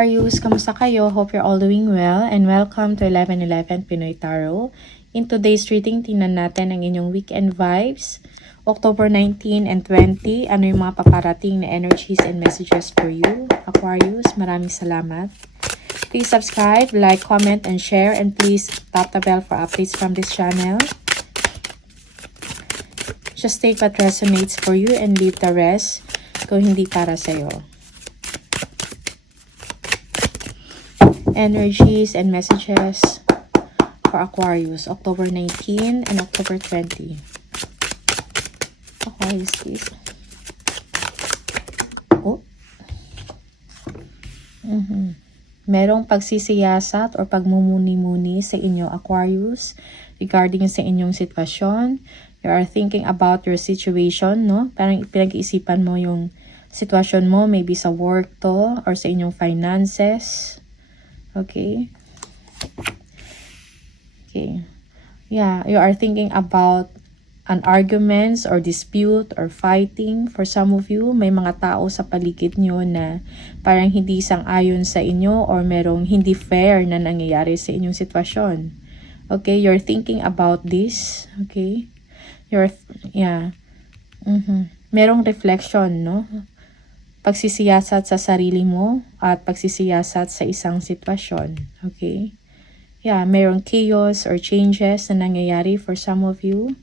Aquarius, kamusta kayo? Hope you're all doing well and welcome to 11/11 Pinoy Tarot. In today's reading, tingnan natin ang inyong weekend vibes. October 19 and 20, ano yung mga paparating na energies and messages for you? Aquarius, maraming salamat. Please subscribe, like, comment, and share. And please tap the bell for updates from this channel. Just take what resonates for you and leave the rest kung hindi para sa'yo. Energies and messages for Aquarius, October 19 and October 20. Aquarius, please. Oh. Merong pagsisiyasat or pagmumuni-muni sa inyo, Aquarius, regarding sa inyong sitwasyon. You are thinking about your situation, no? Parang pinag-iisipan mo yung sitwasyon mo, maybe sa work to, or sa inyong finances. Okay. Yeah, you are thinking about an arguments or dispute or fighting. For some of you, may mga tao sa paligid nyo na parang hindi sang-ayon sa inyo or merong hindi fair na nangyayari sa inyong sitwasyon. Okay, you're thinking about this. Okay. Merong reflection, no? Pagsisiyasat sa sarili mo at pagsisiyasat sa isang sitwasyon. Okay? Yeah, merong chaos or changes na nangyayari for some of you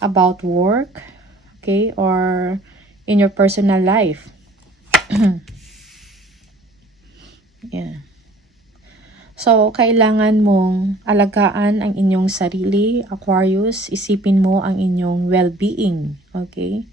about work, okay, or in your personal life. Yeah. So, kailangan mong alagaan ang inyong sarili, Aquarius. Isipin mo ang inyong well-being. Okay?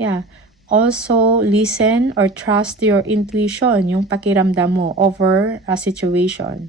Yeah. Also, listen or trust your intuition, yung pakiramdam mo over a situation.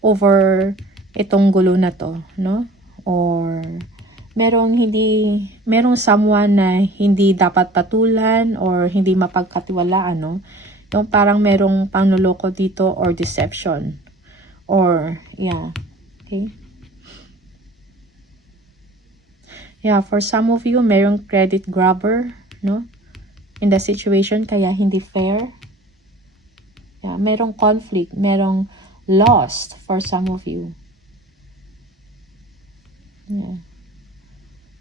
Over itong gulo na to, no? Or merong someone na hindi dapat patulan or hindi mapagkatiwalaan, no? Yung parang merong panloloko dito or deception. Or, yeah. Okay? Yeah, for some of you, merong credit grabber, no? In the situation, kaya hindi fair. Yeah, merong conflict, merong lost for some of you. Yeah.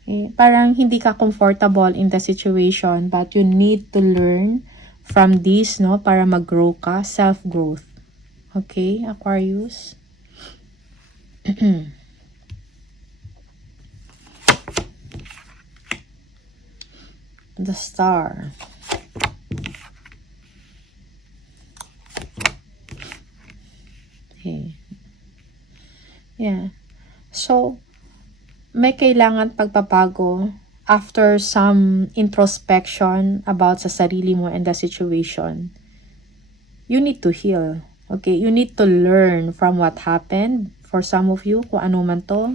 Okay. Parang hindi ka comfortable in the situation, but you need to learn from this, no? Para mag-grow ka, self-growth. Okay, Aquarius? The Star. Okay. Yeah. So, may kailangan pagbabago after some introspection about sa sarili mo and the situation. You need to heal. Okay? You need to learn from what happened for some of you, kung ano man to.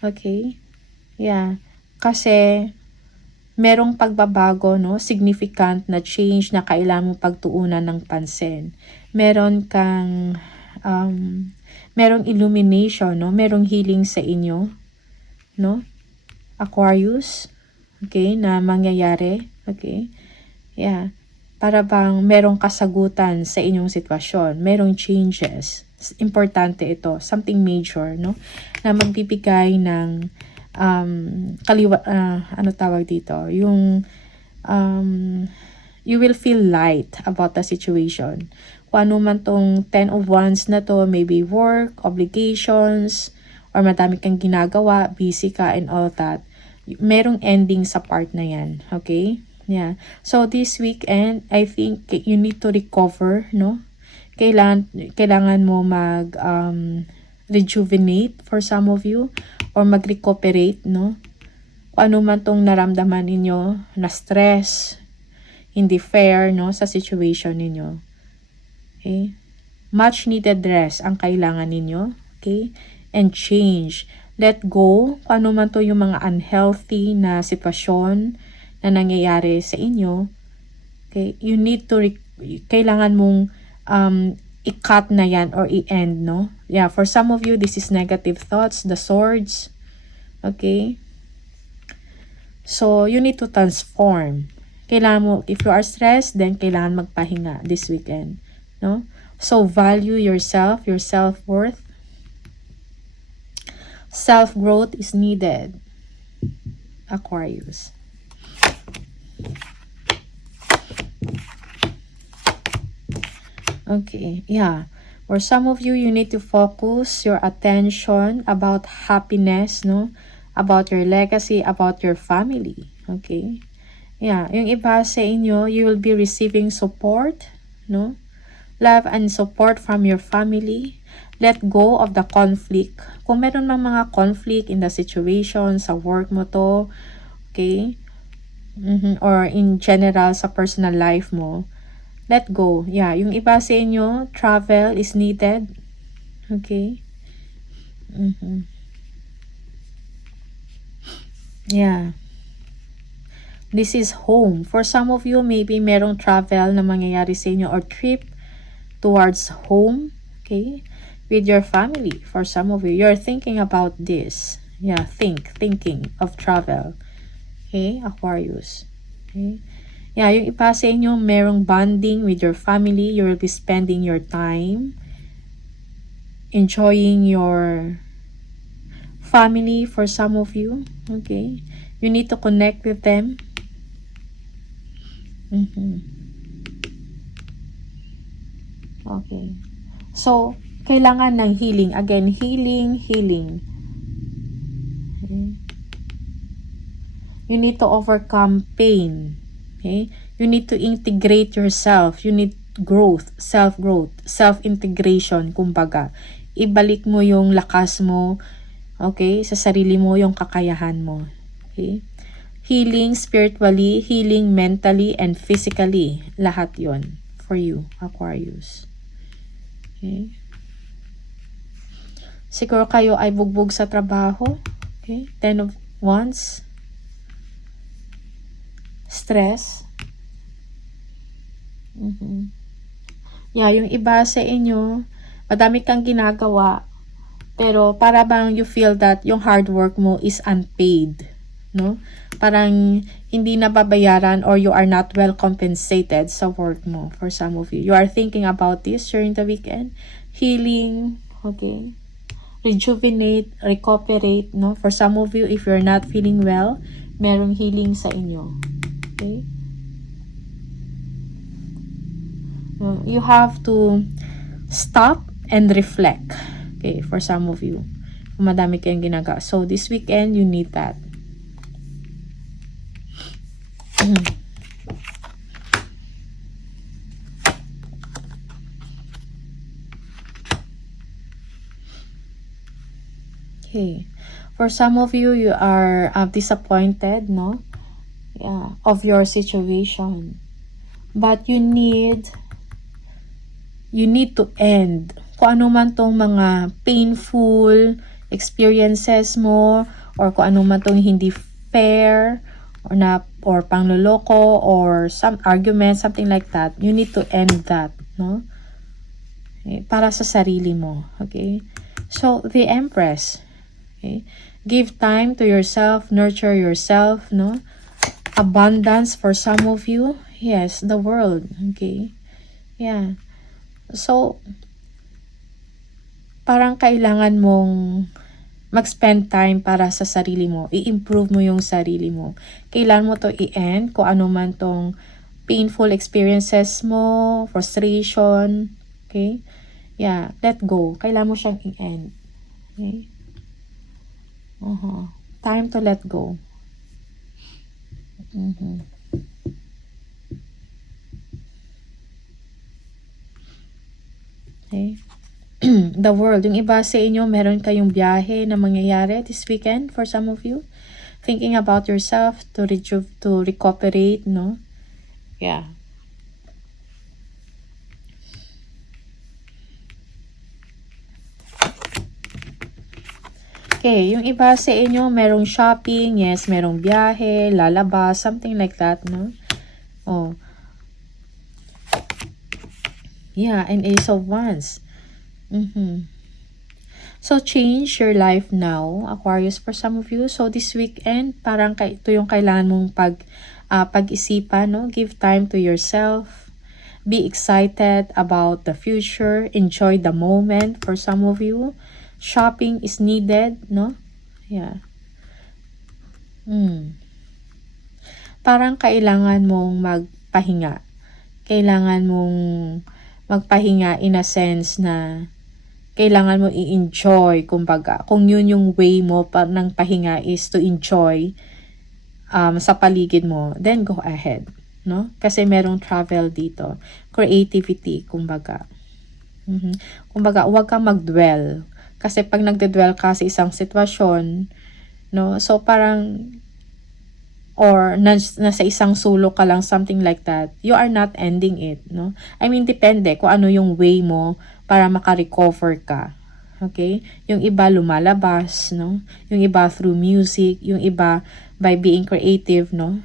Okay? Yeah. Kasi merong pagbabago, no? Significant na change na kailangan mo pagtuunan ng pansin. Meron kang merong illumination, no? Merong healing sa inyo, no? Aquarius, okay, na mangyayari, okay? Yeah. Para bang merong kasagutan sa inyong sitwasyon, merong changes. Importante ito, something major, no? Na magbibigay ng ano tawag dito, yung you will feel light about the situation. Kung ano man tong 10 of Wands na to, maybe work, obligations, or madami kang ginagawa, busy ka and all that, merong ending sa part na yan. Okay? Yeah. So this weekend, I think you need to recover, no? Kailangan mo rejuvenate for some of you, or mag-recuperate, no? Kung ano man tong naramdaman ninyo na stress, hindi fair, no, sa situation ninyo. Okay? Much needed rest ang kailangan ninyo, okay? And change. Let go kung ano man to yung mga unhealthy na sitwasyon na nangyayari sa inyo. Okay? You need to kailangan mong i-cut na yan or i-end, no? Yeah, for some of you, this is negative thoughts, the swords. Okay? So, you need to transform. Kailangan mo, if you are stressed, then kailangan magpahinga this weekend. no? So value yourself, your self-worth. Self-growth is needed, Aquarius. Okay, yeah. For some of you, you need to focus your attention about happiness, no? About your legacy, about your family. Okay? Yeah, yung iba sa inyo, you will be receiving support, no? Love and support from your family. Let go of the conflict. Kung meron mang mga conflict in the situation, sa work mo to, okay? Or in general, sa personal life mo, let go. Yeah, yung iba sa inyo, travel is needed. Okay? Yeah. This is home. For some of you, maybe merong travel na mangyayari sa inyo or trip towards home. Okay? With your family. For some of you, you're thinking about this. Yeah, thinking of travel. Okay? Aquarius. Okay? Yeah, yung iba sa inyo, merong bonding with your family. You will be spending your time enjoying your family for some of you. Okay? You need to connect with them. Okay. So, kailangan ng healing. Again, healing. Okay? You need to overcome pain. Okay? You need to integrate yourself. You need growth, self-growth, self-integration, kumbaga. Ibalik mo yung lakas mo, okay, sa sarili mo, yung kakayahan mo. Okay? Healing spiritually, healing mentally, and physically. Lahat yon for you, Aquarius. Okay? Siguro kayo ay bugbog sa trabaho. Okay? 10 of Wands. Stress. Yeah, yung iba sa inyo, madami kang ginagawa, pero para bang you feel that yung hard work mo is unpaid, no? Parang hindi nababayaran or you are not well compensated sa work mo for some of you. You are thinking about this during the weekend. Healing, okay? Rejuvenate, recuperate, no? For some of you, if you're not feeling well, merong healing sa inyo. Okay? You have to stop and reflect. Okay, for some of you. Kung madami kayong ginagawa. So, this weekend, you need that. Okay. For some of you, you are disappointed, no? Yeah, of your situation. But you need to end kung ano man tong mga painful experiences mo or kung ano man tong hindi fair or pangloloko or some argument, something like that. You need to end that, no? Okay? Para sa sarili mo, okay? So, the Empress, okay? Give time to yourself, nurture yourself, no? Abundance for some of you. Yes, the world, okay? Yeah. So, parang kailangan mong mag-spend time para sa sarili mo. I-improve mo yung sarili mo. Kailangan mo to i-end kung ano man tong painful experiences mo, frustration, okay? Yeah, let go. Kailangan mo siyang i-end. Okay? Time to let go. Okay? The world. Yung iba sa inyo, meron kayong biyahe na mangyayari this weekend for some of you. Thinking about yourself to recuperate, no? Yeah. Okay, yung iba sa inyo, merong shopping, yes, merong biyahe, lalabas, something like that, no? Oh. Yeah, and Ace of Wands. So, change your life now, Aquarius, for some of you. So, this weekend, parang ito yung kailangan mong pag-isipan, no? Give time to yourself. Be excited about the future. Enjoy the moment for some of you. Shopping is needed, no? Yeah. Parang kailangan mong magpahinga. Kailangan mong magpahinga in a sense na kailangan mo i-enjoy, kumbaga. Kung yun yung way mo ng pahinga is to enjoy sa paligid mo, then go ahead, no? Kasi merong travel dito. Creativity, kumbaga. Kumbaga, huwag kang mag-dwell. Kasi pag nagde-dwell ka sa isang sitwasyon, no? So, parang, or nasa isang sulok ka lang, something like that, you are not ending it, no? I mean, depende kung ano yung way mo para maka-recover ka. Okay? Yung iba lumalabas, no? Yung iba through music, yung iba by being creative, no?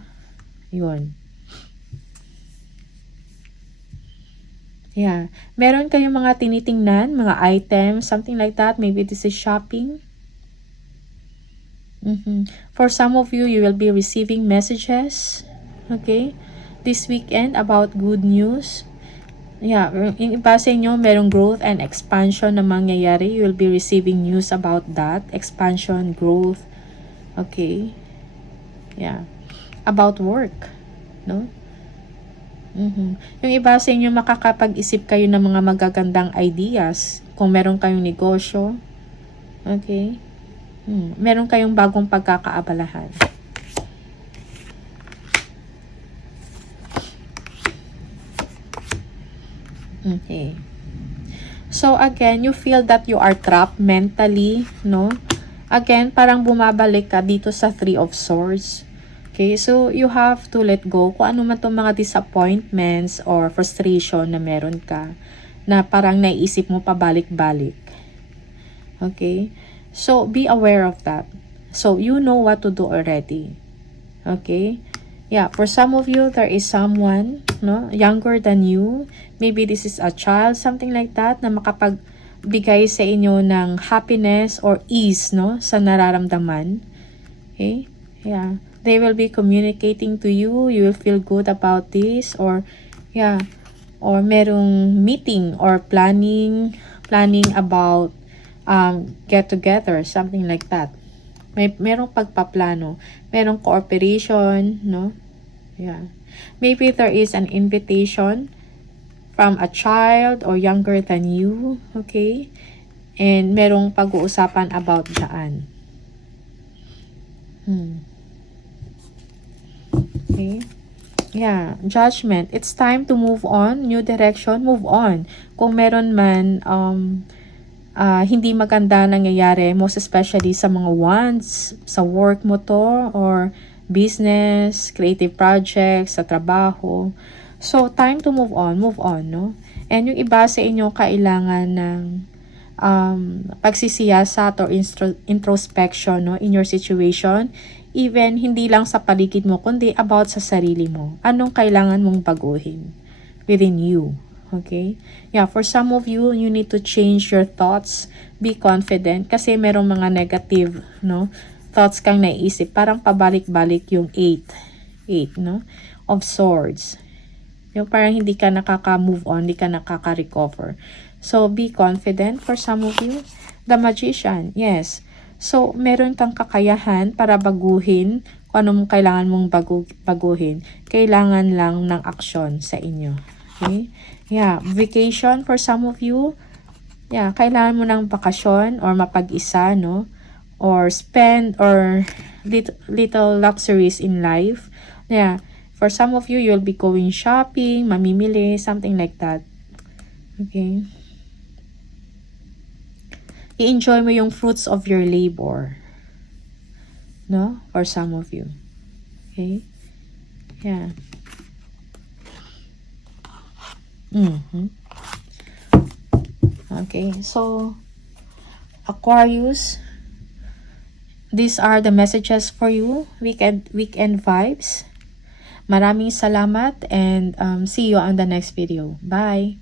Yun. Yeah. Meron kayong mga tinitingnan, mga items, something like that. Maybe this is shopping. For some of you, you will be receiving messages, okay, this weekend about good news. Yeah, yung iba sa inyo, merong growth and expansion na mangyayari. You will be receiving news about that. Expansion, growth. Okay. Yeah. About work. No? Yung iba sa inyo, makakapag-isip kayo ng mga magagandang ideas. Kung meron kayong negosyo. Okay. Meron kayong bagong pagkakaabalahan. Okay. So, again, you feel that you are trapped mentally, no? Again, parang bumabalik ka dito sa 3 of Swords. Okay, so you have to let go kung ano man itong mga disappointments or frustration na meron ka, na parang naiisip mo pabalik-balik. Okay? So, be aware of that. So, you know what to do already. Okay? Yeah, for some of you, there is someone, no, younger than you. Maybe this is a child, something like that, na makapagbigay sa inyo ng happiness or ease, no, sa nararamdaman. Okay? Yeah. They will be communicating to you. You will feel good about this. Or, yeah, or merong meeting or planning about get together, something like that. Merong pagpaplano, merong cooperation, no? Yeah. Maybe there is an invitation from a child or younger than you, okay? And merong pag-uusapan about dyan. Okay? Yeah, judgment. It's time to move on, new direction, move on. Kung meron man hindi maganda nangyayari, most especially sa mga wants, sa work mo to, or business, creative projects, sa trabaho. So, time to move on, no? And yung iba sa inyo kailangan ng pagsisiyasat or introspection, no, in your situation. Even hindi lang sa paligid mo, kundi about sa sarili mo. Anong kailangan mong baguhin within you? Okay? Yeah, for some of you, you need to change your thoughts. Be confident. Kasi merong mga negative, no, thoughts kang naiisip. Parang pabalik-balik yung 8, no, of Swords. Yung parang hindi ka nakaka-move on, hindi ka nakaka-recover. So, be confident for some of you. The Magician, yes. So, meron kang kakayahan para baguhin kung anong kailangan mong baguhin. Kailangan lang ng aksyon sa inyo. Okay? Yeah, vacation for some of you. Yeah, kailangan mo ng bakasyon or mapag-isa, no? Or spend or little luxuries in life. Yeah, for some of you, you'll be going shopping, mamimili, something like that. Okay? I-enjoy mo yung fruits of your labor. No? For some of you. Okay? Yeah. Okay, so Aquarius, these are the messages for you, weekend vibes. Maraming salamat and see you on the next video. Bye!